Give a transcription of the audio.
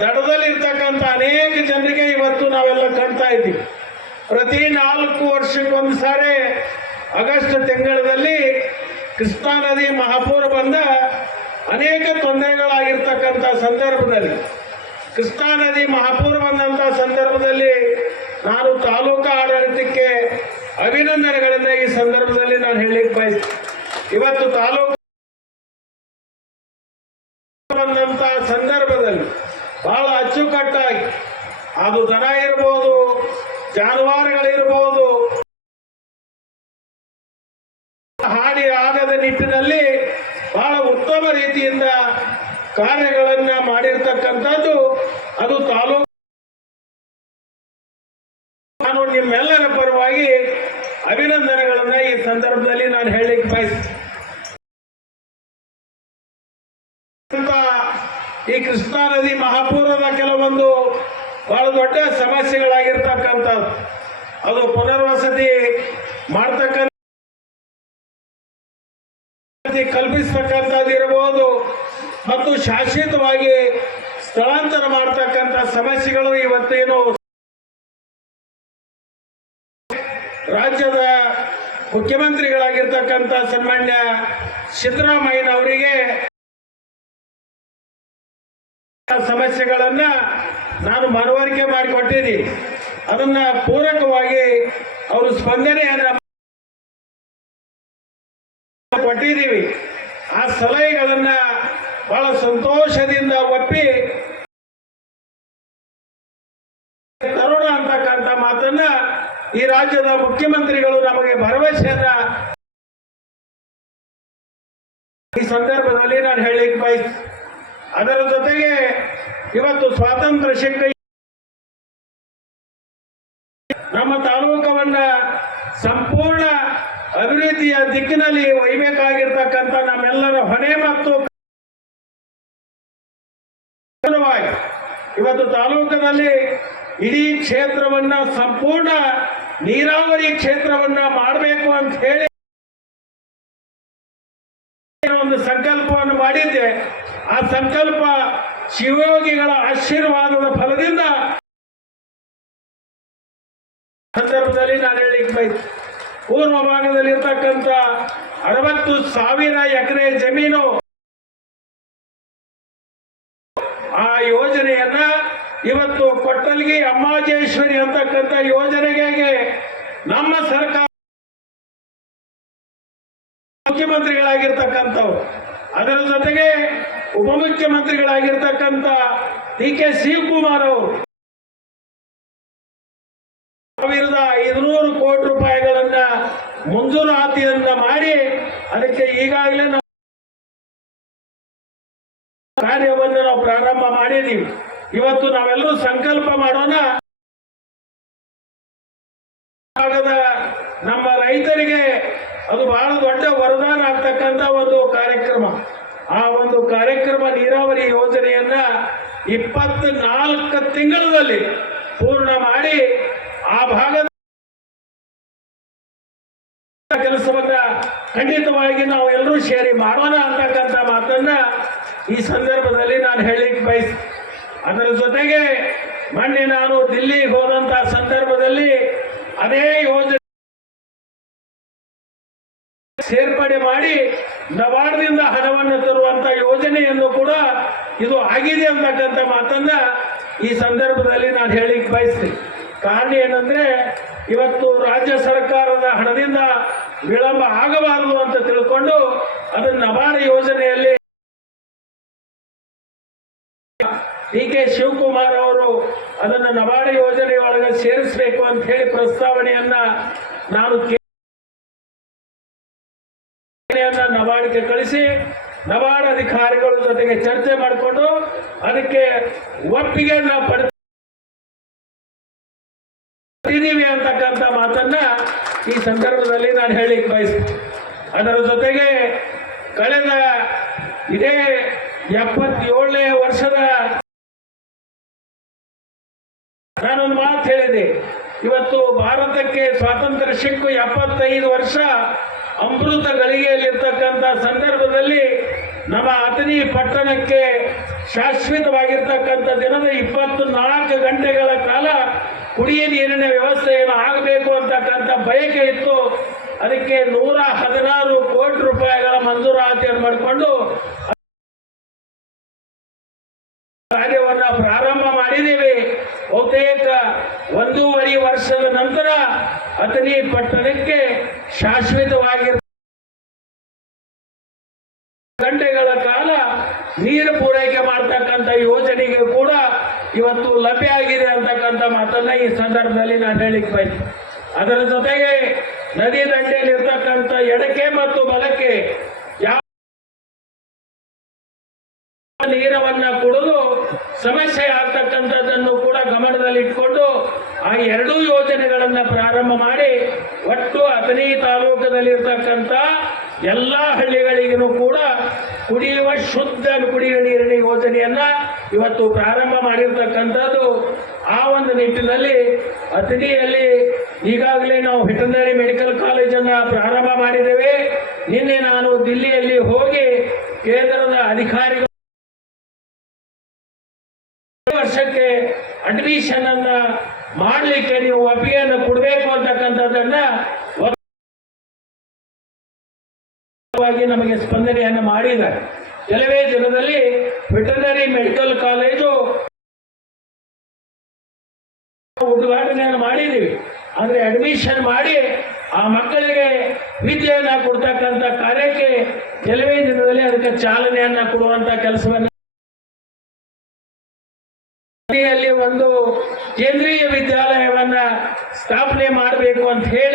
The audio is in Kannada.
ದಡದಲ್ಲಿರ್ತಕ್ಕಂಥ ಅನೇಕ ಜನರಿಗೆ ಇವತ್ತು ನಾವೆಲ್ಲ ಕಾಣ್ತಾ ಇದ್ದೀವಿ. ಪ್ರತಿ ನಾಲ್ಕು ವರ್ಷಕ್ಕೊಂದು ಸಾರಿ ಆಗಸ್ಟ್ ತಿಂಗಳಲ್ಲಿ ಕೃಷ್ಣಾ ನದಿ ಮಹಾಪೂರ ಬಂದ ಅನೇಕ ತೊಂದರೆಗಳಾಗಿರ್ತಕ್ಕಂಥ ಸಂದರ್ಭದಲ್ಲಿ, ಕೃಷ್ಣಾ ನದಿ ಮಹಾಪೂರ ಬಂದಂಥ ಸಂದರ್ಭದಲ್ಲಿ ನಾನು ತಾಲೂಕು ಆಡಳಿತಕ್ಕೆ ಅಭಿನಂದನೆಗಳಿಂದ ಈ ಸಂದರ್ಭದಲ್ಲಿ ನಾನು ಹೇಳಲಿಕ್ಕೆ ಬಯಸ್ತೀನಿ. ಇವತ್ತು ತಾಲೂಕು ಬಂದಂಥ ಸಂದರ್ಭದಲ್ಲಿ ಬಹಳ ಅಚ್ಚುಕಟ್ಟಾಗಿ ಅದು ದನ ಇರ್ಬೋದು, ಜಾನುವಾರುಗಳಿರ್ಬೋದು. ಹಾನಿ ಆಗದ ನಿಟ್ಟಿನಲ್ಲಿ ಬಹಳ ಉತ್ತಮ ರೀತಿಯಿಂದ ಕಾರ್ಯಗಳನ್ನ ಮಾಡಿರ್ತಕ್ಕಂಥದ್ದು ಅದು ತಾಲೂಕು ನಾನು ನಿಮ್ಮೆಲ್ಲರ ಪರವಾಗಿ ಅಭಿನಂದನೆಗಳನ್ನ ಈ ಸಂದರ್ಭದಲ್ಲಿ ನಾನು ಹೇಳಲಿಕ್ಕೆ ಈ ಕೃಷ್ಣಾ ನದಿ ಮಹಾಪೂರದ ಕೆಲವೊಂದು ಬಹಳ ದೊಡ್ಡ ಸಮಸ್ಯೆಗಳಾಗಿರ್ತಕ್ಕಂಥದ್ದು. ಅದು ಪುನರ್ವಸತಿ ಮಾಡ್ತಕ್ಕಂಥ ಕಲ್ಪಿಸ್ತಕ್ಕಂಥದ್ದು ಇರಬಹುದು ಮತ್ತು ಶಾಶ್ವತವಾಗಿ ಸ್ಥಳಾಂತರ ಮಾಡ್ತಕ್ಕಂಥ ಸಮಸ್ಯೆಗಳು ಇವತ್ತೇನು. ರಾಜ್ಯದ ಮುಖ್ಯಮಂತ್ರಿಗಳಾಗಿರ್ತಕ್ಕಂಥ ಸನ್ಮಾನ್ಯ ಸಿದ್ದರಾಮಯ್ಯನವರಿಗೆ ಸಮಸ್ಯೆಗಳನ್ನ ನಾನು ಮನವರಿಕೆ ಮಾಡಿಕೊಟ್ಟಿದ್ದೀನಿ. ಅದನ್ನ ಪೂರಕವಾಗಿ ಅವರು ಸ್ಪಂದನೆಯನ್ನ ಕೊಟ್ಟಿದ್ದೀವಿ. ಆ ಸಲಹೆಗಳನ್ನ ಬಹಳ ಸಂತೋಷದಿಂದ ಒಪ್ಪಿ ತರೋಣ ಅಂತಕ್ಕಂಥ ಮಾತನ್ನ ಈ ರಾಜ್ಯದ ಮುಖ್ಯಮಂತ್ರಿಗಳು ನಮಗೆ ಭರವಸೆಯನ್ನ ಈ ಸಂದರ್ಭದಲ್ಲಿ ನಾನು ಹೇಳಲಿಕ್ಕೆ ಬಯಸ್ತೀನಿ ಅದರ ಜೊತೆಗೆ ಇವತ್ತು ಸ್ವಾತಂತ್ರ್ಯ ಶಕ್ತಿ ನಮ್ಮ ತಾಲೂಕವನ್ನ ಸಂಪೂರ್ಣ ಅಭಿವೃದ್ಧಿಯ ದಿಕ್ಕಿನಲ್ಲಿ ಒಯ್ಯಬೇಕಾಗಿರ್ತಕ್ಕಂಥ ನಮ್ಮೆಲ್ಲರ ಹೊಣೆ ಮತ್ತು ಇವತ್ತು ತಾಲೂಕಿನಲ್ಲಿ ಇಡೀ ಕ್ಷೇತ್ರವನ್ನ ಸಂಪೂರ್ಣ ನೀರಾವರಿ ಕ್ಷೇತ್ರವನ್ನ ಮಾಡಬೇಕು ಅಂತ ಹೇಳಿ ಒಂದು ಸಂಕಲ್ಪವನ್ನು ಮಾಡಿದ್ದೆ ಆ ಸಂಕಲ್ಪ ಶಿವಯೋಗಿಗಳ ಆಶೀರ್ವಾದದ ಫಲದಿಂದ ಸಂದರ್ಭದಲ್ಲಿ ನಾನು ಹೇಳಿಕ್ ಪೂರ್ವ ಭಾಗದಲ್ಲಿ ಇರ್ತಕ್ಕಂತ ಅರವತ್ತು ಸಾವಿರ ಎಕರೆ ಜಮೀನು ಆ ಯೋಜನೆಯನ್ನ ಇವತ್ತು ಕೊಟ್ಟಲ್ಗಿ ಅಮ್ಮಾಜೇಶ್ವರಿ ಅಂತಕ್ಕಂಥ ಯೋಜನೆಗೆ ನಮ್ಮ ಸರ್ಕಾರ ಮುಖ್ಯಮಂತ್ರಿಗಳಾಗಿರ್ತಕ್ಕಂಥವ್ರು. ಅದರ ಜೊತೆಗೆ ಉಪಮುಖ್ಯಮಂತ್ರಿಗಳಾಗಿರ್ತಕ್ಕಂಥ ಡಿ ಕೆ ಶಿವಕುಮಾರ್ ಅವರು ಸಾವಿರದ ಐದುನೂರು ಕೋಟಿ ರೂಪಾಯಿಗಳನ್ನ ಮಂಜೂರಾತಿಯನ್ನ ಮಾಡಿ ಅದಕ್ಕೆ ಈಗಾಗಲೇ ನಾವು ಕಾರ್ಯವನ್ನು ನಾವು ಪ್ರಾರಂಭ ಮಾಡಿದ್ದೀವಿ. ಇವತ್ತು ನಾವೆಲ್ಲರೂ ಸಂಕಲ್ಪ ಮಾಡೋಣ. ನಮ್ಮ ರೈತರಿಗೆ ಅದು ಬಹಳ ದೊಡ್ಡ ವರದಾನ ಆಗ್ತಕ್ಕಂಥ ಒಂದು ಕಾರ್ಯಕ್ರಮ. ಆ ಒಂದು ಕಾರ್ಯಕ್ರಮ ನೀರಾವರಿ ಯೋಜನೆಯನ್ನ ಇಪ್ಪತ್ನಾಲ್ಕು ತಿಂಗಳಲ್ಲಿ ಪೂರ್ಣ ಮಾಡಿ ಆ ಭಾಗದ ಕೆಲಸವನ್ನ ಖಂಡಿತವಾಗಿ ನಾವು ಎಲ್ಲರೂ ಸೇರಿ ಮಾಡೋಣ ಅಂತಕ್ಕಂಥ ಮಾತನ್ನ ಈ ಸಂದರ್ಭದಲ್ಲಿ ನಾನು ಹೇಳಲಿಕ್ಕೆ ಬಯಸ್, ಅದರ ಜೊತೆಗೆ ಮೊನ್ನೆ ನಾನು ದಿಲ್ಲಿಗೆ ಹೋದಂತ ಸಂದರ್ಭದಲ್ಲಿ ಅದೇ ಯೋಜನೆ ಸೇರ್ಪಡೆ ಮಾಡಿ ನಬಾರ್ಡ್ದಿಂದ ಹಣವನ್ನು ತರುವಂತ ಯೋಜನೆಯನ್ನು ಕೂಡ ಇದು ಆಗಿದೆ ಅಂತಕ್ಕಂಥ ಮಾತನ್ನ ಈ ಸಂದರ್ಭದಲ್ಲಿ ನಾನು ಹೇಳಿಕ್ ಬಯಸ್ತೀನಿ. ಕಾರಣ ಏನಂದ್ರೆ ಇವತ್ತು ರಾಜ್ಯ ಸರ್ಕಾರದ ಹಣದಿಂದ ವಿಳಂಬ ಆಗಬಾರದು ಅಂತ ತಿಳ್ಕೊಂಡು ಅದನ್ನ ನಬಾರ್ಡ್ ಯೋಜನೆಯಲ್ಲಿ ಡಿ ಕೆ ಶಿವಕುಮಾರ್ ಅವರು ಅದನ್ನು ನಬಾರ್ಡ್ ಯೋಜನೆ ಒಳಗೆ ಸೇರಿಸಬೇಕು ಅಂತ ಹೇಳಿ ಪ್ರಸ್ತಾವನೆಯನ್ನ ನಾನು ಕೇ- ಯೋಜನೆಯನ್ನ ನಬಾರ್ಡ್ಗೆ ಕಳಿಸಿ ನಬಾರ್ಡ್ ಅಧಿಕಾರಿಗಳ ಜೊತೆಗೆ ಚರ್ಚೆ ಮಾಡಿಕೊಂಡು ಅದಕ್ಕೆ ಒಪ್ಪಿಗೆ ನಾವು ಪಡ್ತೀವಿ ಅಂತಕ್ಕಂಥ ಮಾತನ್ನ ಈ ಸಂದರ್ಭದಲ್ಲಿ ನಾನು ಹೇಳಿಕ್ ಬಯಸ್ತೀನಿ. ಅದರ ಜೊತೆಗೆ ಕಳೆದ ಇದೇ ಎಪ್ಪತ್ತೇಳನೇ ವರ್ಷದ ನಾನೊಂದು ಮಾತು ಹೇಳಿದೆ. ಇವತ್ತು ಭಾರತಕ್ಕೆ ಸ್ವಾತಂತ್ರ್ಯ ಸಿಕ್ಕು ಎಪ್ಪತ್ತೈದು ವರ್ಷ ಅಮೃತ ಗಳಿಗೆಯಲ್ಲಿರ್ತಕ್ಕಂಥ ಸಂದರ್ಭದಲ್ಲಿ ನಮ್ಮ ಅತನಿ ಪಟ್ಟಣಕ್ಕೆ ಶಾಶ್ವತವಾಗಿರ್ತಕ್ಕಂಥ ದಿನದ ಇಪ್ಪತ್ತು ನಾಲ್ಕು ಗಂಟೆಗಳ ಕಾಲ ಕುಡಿಯ ನೀರಿನ ವ್ಯವಸ್ಥೆ ಏನು ಆಗಬೇಕು ಅಂತಕ್ಕಂಥ ಬಯಕೆ ಇತ್ತು. ಅದಕ್ಕೆ ನೂರ ಹದಿನಾರು ಕೋಟಿ ರೂಪಾಯಿಗಳ ಮಂಜೂರಾತಿಯನ್ನು ಮಾಡಿಕೊಂಡು ಕಾರ್ಯವನ್ನ ಪ್ರಾರಂಭ ಮಾಡಿದ್ದೀವಿ. ಬಹುತೇಕ ಒಂದೂವರೆ ವರ್ಷದ ನಂತರ ಅತನಿ ಪಟ್ಟಣಕ್ಕೆ ಶಾಶ್ವತವಾಗಿ ಗಂಟೆಗಳ ಕಾಲ ನೀರು ಪೂರೈಕೆ ಮಾಡ್ತಕ್ಕಂಥ ಯೋಜನೆಗೆ ಕೂಡ ಇವತ್ತು ಲಭ್ಯ ಆಗಿದೆ ಅಂತಕ್ಕಂಥ ಮಾತನ್ನ ಈ ಸಂದರ್ಭದಲ್ಲಿ ನಾನು ಹೇಳಿಕ್ ಬಯಸ್ತೀನಿ. ಅದರ ಜೊತೆಗೆ ನದಿ ದಂಡೆಯಲ್ಲಿ ಇರ್ತಕ್ಕಂಥ ಎಡಕ್ಕೆ ಮತ್ತು ಬಲಕ್ಕೆ ಯಾವ ನೀರವನ್ನ ಕುಡಿದು ಸಮಸ್ಯೆ ಆಗ್ತಕ್ಕಂಥದ್ದನ್ನು ಕೂಡ ಗಮನದಲ್ಲಿಟ್ಕೊಂಡು ಆ ಎರಡೂ ಯೋಜನೆಗಳನ್ನ ಪ್ರಾರಂಭ ಮಾಡಿ ಒಟ್ಟು ಅಥಣಿ ತಾಲೂಕದಲ್ಲಿರ್ತಕ್ಕಂಥ ಎಲ್ಲ ಹಳ್ಳಿಗಳಿಗೂ ಕೂಡ ಕುಡಿಯುವ ಶುದ್ಧ ಕುಡಿಯುವ ನೀರಿನ ಯೋಜನೆಯನ್ನ ಇವತ್ತು ಪ್ರಾರಂಭ ಮಾಡಿರ್ತಕ್ಕಂಥದ್ದು. ಆ ಒಂದು ನಿಟ್ಟಿನಲ್ಲಿ ಅತಿಥಿಯಲ್ಲಿ ಈಗಾಗಲೇ ನಾವು ವೆಟರ್ನರಿ ಮೆಡಿಕಲ್ ಕಾಲೇಜನ್ನು ಪ್ರಾರಂಭ ಮಾಡಿದ್ದೇವೆ. ನಿನ್ನೆ ನಾನು ದಿಲ್ಲಿಯಲ್ಲಿ ಹೋಗಿ ಕೇಂದ್ರದ ಅಧಿಕಾರಿಗಳು ವರ್ಷಕ್ಕೆ ಅಡ್ಮಿಷನ್ ಅನ್ನ ಮಾಡಲಿಕ್ಕೆ ನೀವು ಒಪ್ಪಿಗೆಯನ್ನು ಕೊಡಬೇಕು ಅಂತಕ್ಕಂಥದ್ದನ್ನ ನಮಗೆ ಸ್ಪಂದನೆಯನ್ನು ಮಾಡಿದ್ದಾರೆ. ಕೆಲವೇ ದಿನದಲ್ಲಿ ವೆಟರ್ನರಿ ಮೆಡಿಕಲ್ ಕಾಲೇಜು ಉದ್ಘಾಟನೆಯನ್ನು ಮಾಡಿದ್ದೀವಿ. ಆದರೆ ಅಡ್ಮಿಷನ್ ಮಾಡಿ ಆ ಮಕ್ಕಳಿಗೆ ವಿದ್ಯೆಯನ್ನ ಕೊಡ್ತಕ್ಕಂಥ ಕಾರ್ಯಕ್ಕೆ ಕೆಲವೇ ದಿನದಲ್ಲಿ ಅದಕ್ಕೆ ಚಾಲನೆಯನ್ನ ಕೊಡುವಂತ ಕೆಲಸವನ್ನು ಒಂದು ಕೇಂದ್ರೀಯ ವಿದ್ಯಾಲಯವನ್ನ ಸ್ಥಾಪನೆ ಮಾಡಬೇಕು ಅಂತ ಹೇಳಿ